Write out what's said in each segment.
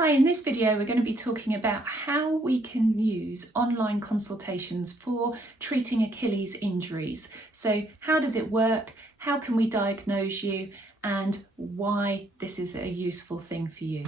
Hi, in this video we're going to be talking about how we can use online consultations for treating Achilles injuries. So how does it work, how can we diagnose you, and why this is a useful thing for you.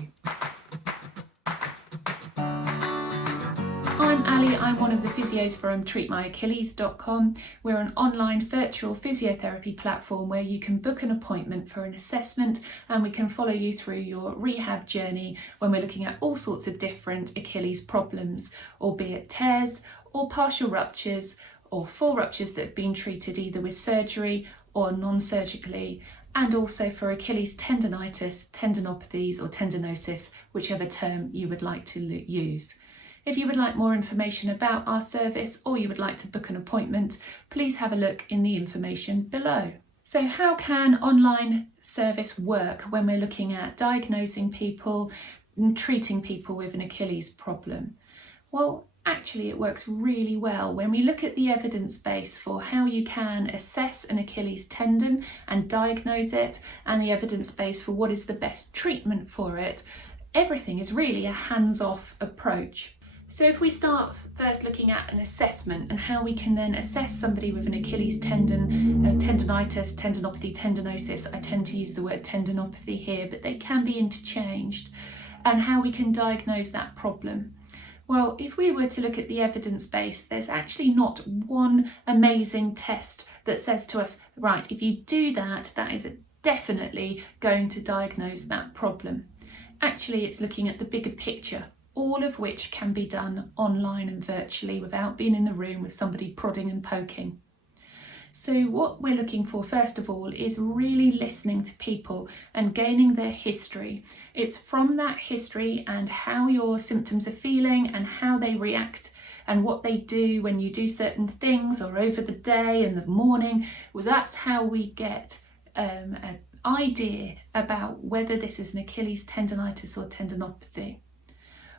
I'm Ali, I'm one of the physios from treatmyachilles.com. We're an online virtual physiotherapy platform where you can book an appointment for an assessment and we can follow you through your rehab journey when we're looking at all sorts of different Achilles problems, albeit tears or partial ruptures or full ruptures that have been treated either with surgery or non-surgically, and also for Achilles tendonitis, tendinopathies or tendinosis, whichever term you would like to use. If you would like more information about our service or you would like to book an appointment, please have a look in the information below. So how can online service work when we're looking at diagnosing people and treating people with an Achilles problem? Well, actually it works really well. When we look at the evidence base for how you can assess an Achilles tendon and diagnose it, and the evidence base for what is the best treatment for it, everything is really a hands-off approach. So if we start first looking at an assessment and how we can then assess somebody with an Achilles tendon, tendonitis, tendinopathy, tendinosis, I tend to use the word tendinopathy here, but they can be interchanged, and how we can diagnose that problem. Well, if we were to look at the evidence base, there's actually not one amazing test that says to us, right, if you do that, that is definitely going to diagnose that problem. Actually, it's looking at the bigger picture, all of which can be done online and virtually without being in the room with somebody prodding and poking. So what we're looking for first of all is really listening to people and gaining their history. It's from that history and how your symptoms are feeling and how they react and what they do when you do certain things or over the day and the morning. Well, that's how we get an idea about whether this is an Achilles tendonitis or tendinopathy.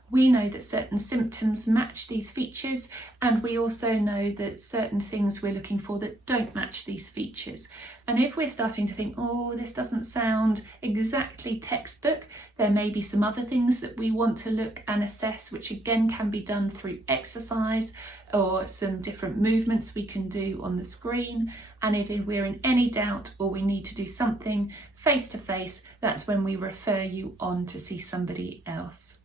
We know that certain symptoms match these features, and we also know that certain things we're looking for that don't match these features. And if we're starting to think, oh, this doesn't sound exactly textbook, there may be some other things that we want to look and assess, which again can be done through exercise or some different movements we can do on the screen. And if we're in any doubt or we need to do something face to face, that's when we refer you on to see somebody else.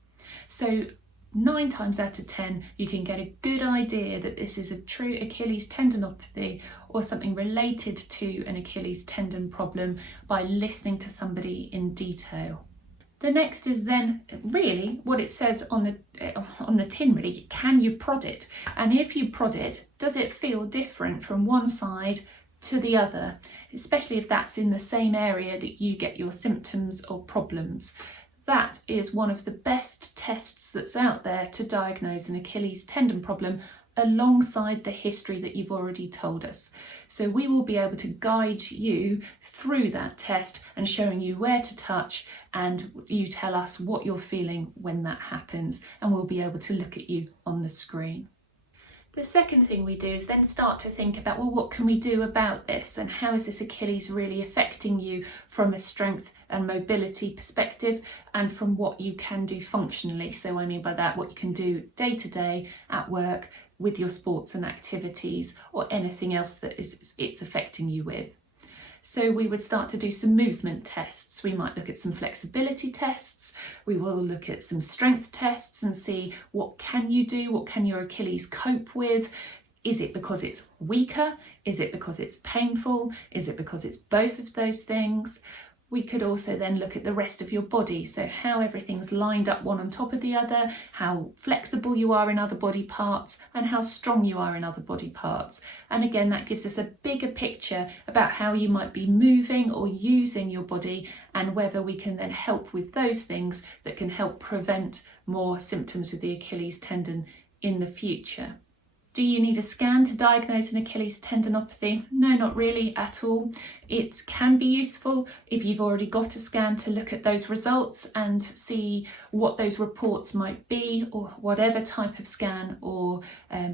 So 9 times out of 10, you can get a good idea that this is a true Achilles tendinopathy or something related to an Achilles tendon problem by listening to somebody in detail. The next is then really what it says on the tin really, can you prod it? And if you prod it, does it feel different from one side to the other, especially if that's in the same area that you get your symptoms or problems? That is one of the best tests that's out there to diagnose an Achilles tendon problem alongside the history that you've already told us. So we will be able to guide you through that test and showing you where to touch, and you tell us what you're feeling when that happens, and we'll be able to look at you on the screen. The second thing we do is then start to think about, well, what can we do about this, and how is this Achilles really affecting you from a strength and mobility perspective and from what you can do functionally. So I mean by that, what you can do day to day at work with your sports and activities or anything else that it's affecting you with. So we would start to do some movement tests. We might look at some flexibility tests. We will look at some strength tests and see what can you do, what can your Achilles cope with. Is it because it's weaker? Is it because it's painful? Is it because it's both of those things? We could also then look at the rest of your body, so how everything's lined up one on top of the other, how flexible you are in other body parts, and how strong you are in other body parts. And again, that gives us a bigger picture about how you might be moving or using your body, and whether we can then help with those things that can help prevent more symptoms with the Achilles tendon in the future. Do you need a scan to diagnose an Achilles tendinopathy? No, not really at all. It can be useful if you've already got a scan to look at those results and see what those reports might be, or whatever type of scan or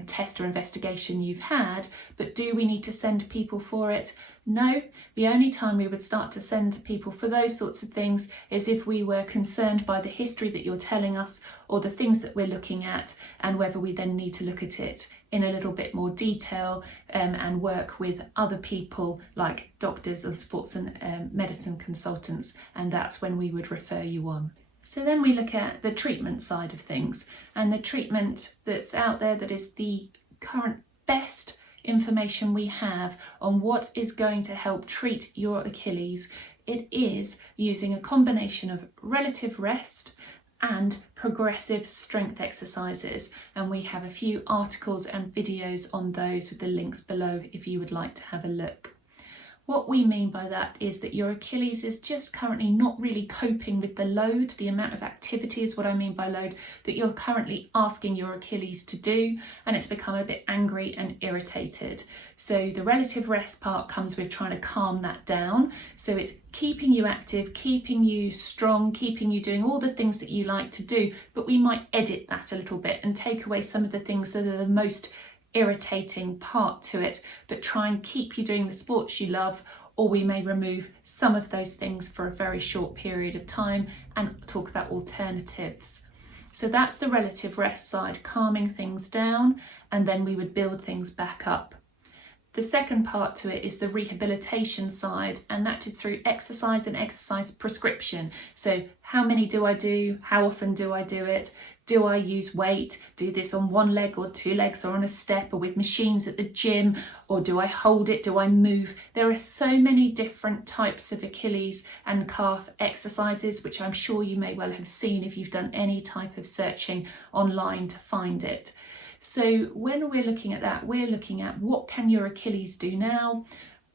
test or investigation you've had. But do we need to send people for it? No, the only time we would start to send to people for those sorts of things is if we were concerned by the history that you're telling us or the things that we're looking at, and whether we then need to look at it in a little bit more detail and work with other people like doctors and sports and medicine consultants, and that's when we would refer you on. So then we look at the treatment side of things, and the treatment that's out there that is the current best information we have on what is going to help treat your Achilles. It is using a combination of relative rest and progressive strength exercises, and we have a few articles and videos on those with the links below if you would like to have a look. What we mean by that is that your Achilles is just currently not really coping with the load, the amount of activity is what I mean by load, that you're currently asking your Achilles to do, and it's become a bit angry and irritated. So the relative rest part comes with trying to calm that down. So it's keeping you active, keeping you strong, keeping you doing all the things that you like to do, but we might edit that a little bit and take away some of the things that are the most irritating part to it, but try and keep you doing the sports you love, or we may remove some of those things for a very short period of time and talk about alternatives. So that's the relative rest side, calming things down, and then we would build things back up. The second part to it is the rehabilitation side, and that is through exercise and exercise prescription. So how many do I do? How often do I do it? Do I use weight? Do this on one leg or two legs or on a step or with machines at the gym? Or do I hold it? Do I move? There are so many different types of Achilles and calf exercises, which I'm sure you may well have seen if you've done any type of searching online to find it. So when we're looking at that, we're looking at what can your Achilles do now?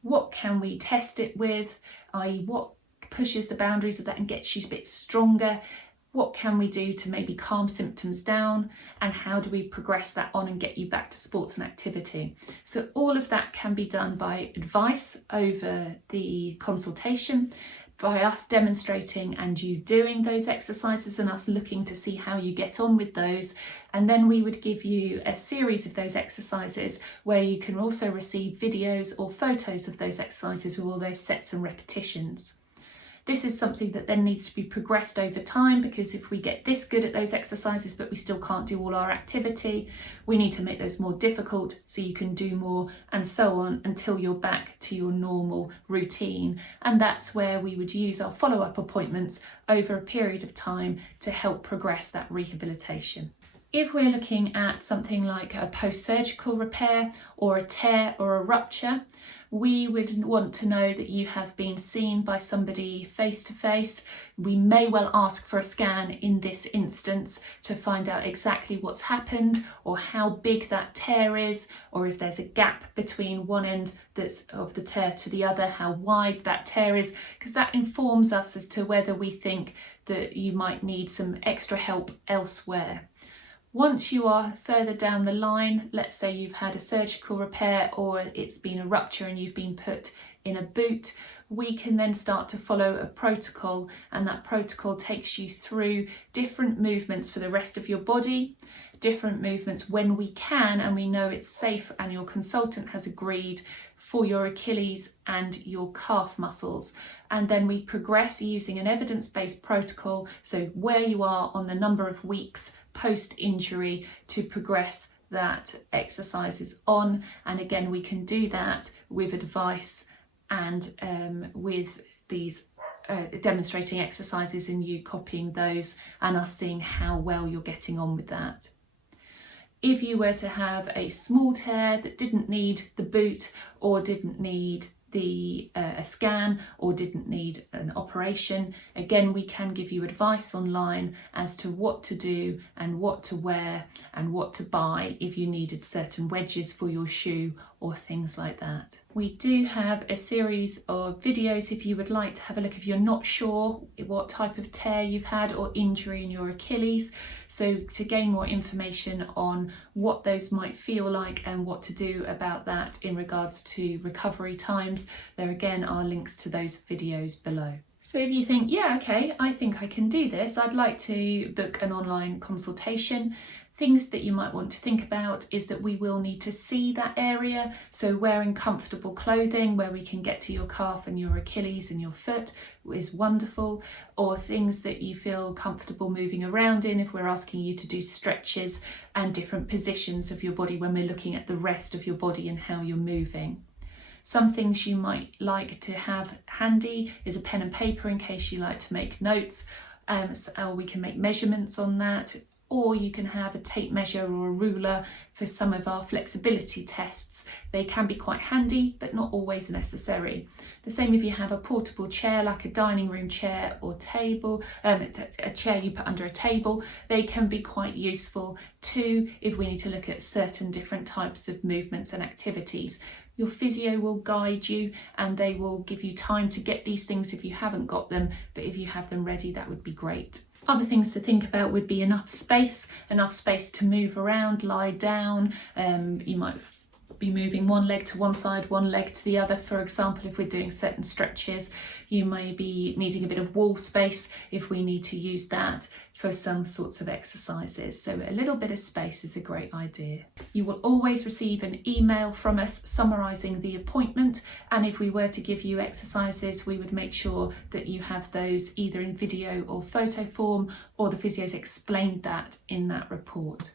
What can we test it with? i.e. what pushes the boundaries of that and gets you a bit stronger? What can we do to maybe calm symptoms down, and how do we progress that on and get you back to sports and activity? So all of that can be done by advice over the consultation, by us demonstrating and you doing those exercises and us looking to see how you get on with those. And then we would give you a series of those exercises where you can also receive videos or photos of those exercises with all those sets and repetitions. This is something that then needs to be progressed over time, because if we get this good at those exercises but we still can't do all our activity, we need to make those more difficult so you can do more, and so on until you're back to your normal routine. And that's where we would use our follow-up appointments over a period of time to help progress that rehabilitation. If we're looking at something like a post-surgical repair or a tear or a rupture, we would want to know that you have been seen by somebody face to face. We may well ask for a scan in this instance to find out exactly what's happened, or how big that tear is, or if there's a gap between one end that's of the tear to the other, how wide that tear is, because that informs us as to whether we think that you might need some extra help elsewhere. Once you are further down the line, let's say you've had a surgical repair or it's been a rupture and you've been put in a boot, we can then start to follow a protocol, and that protocol takes you through different movements for the rest of your body, different movements when we can and we know it's safe and your consultant has agreed, for your Achilles and your calf muscles. And then we progress using an evidence-based protocol, so where you are on the number of weeks post-injury to progress that exercises on. And again, we can do that with advice and with these demonstrating exercises and you copying those and us seeing how well you're getting on with that. If you were to have a small tear that didn't need the boot or didn't need a scan or didn't need an operation, again we can give you advice online as to what to do and what to wear and what to buy if you needed certain wedges for your shoe or things like that. We do have a series of videos if you would like to have a look if you're not sure what type of tear you've had or injury in your Achilles, so to gain more information on what those might feel like and what to do about that in regards to recovery times, there again are links to those videos below. So if you think, yeah, okay, I think I can do this, I'd like to book an online consultation. Things that you might want to think about is that we will need to see that area. So wearing comfortable clothing where we can get to your calf and your Achilles and your foot is wonderful. Or things that you feel comfortable moving around in if we're asking you to do stretches and different positions of your body when we're looking at the rest of your body and how you're moving. Some things you might like to have handy is a pen and paper in case you like to make notes, or we can make measurements on that. Or you can have a tape measure or a ruler for some of our flexibility tests. They can be quite handy, but not always necessary. The same if you have a portable chair, like a dining room chair or table, a chair you put under a table. They can be quite useful too if we need to look at certain different types of movements and activities. Your physio will guide you and they will give you time to get these things if you haven't got them, but if you have them ready, that would be great. Other things to think about would be enough space to move around, lie down. You might be moving one leg to one side, one leg to the other. For example, if we're doing certain stretches, you may be needing a bit of wall space if we need to use that for some sorts of exercises. So a little bit of space is a great idea. You will always receive an email from us summarising the appointment, and if we were to give you exercises, we would make sure that you have those either in video or photo form, or the physios explained that in that report.